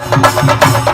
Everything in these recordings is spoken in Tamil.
Ha ha!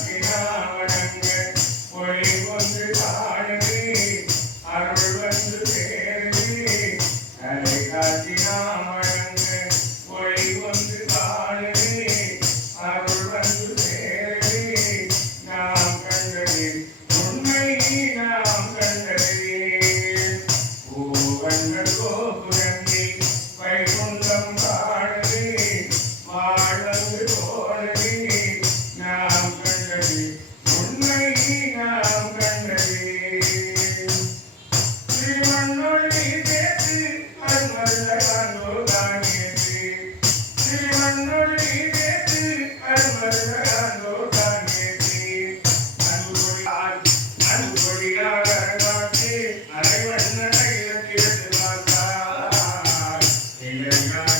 தலைகாட்டி Bye.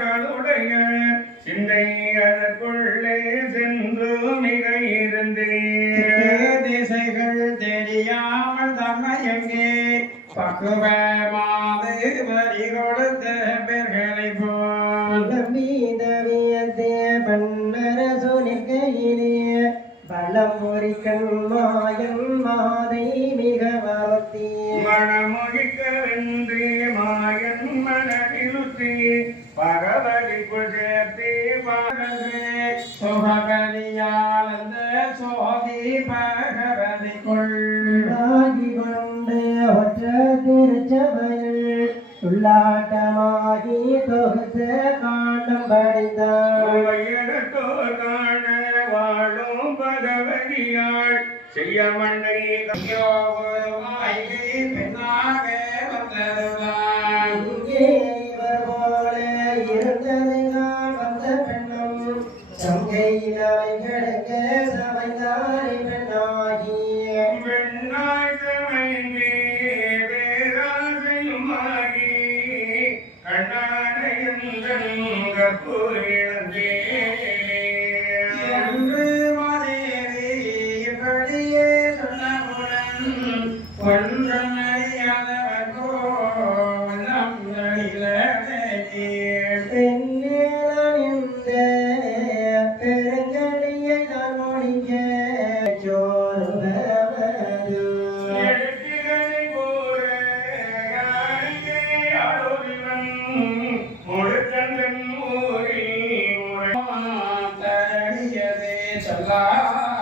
தருடைய சிந்தை அதற்குள்ளே சென்று மிக இருந்து திசைகள் தெரியாமல் தன்னையங்கே பக்குவ மாது வரி கொடுத்த பெர்களை போல் மீதவியத்தே பன்னர சுனிகையிலே பலமுறி கண்மாயன் மாதை மிக வளர்த்தி மனமொழிக்கவென்றே மாயன் மனதை பகவதிக்குள் சேர்த்தி பகவதி சோகவதியாளந்த சோதி பகவதிக்குள் I'm shampooing. Inshallah.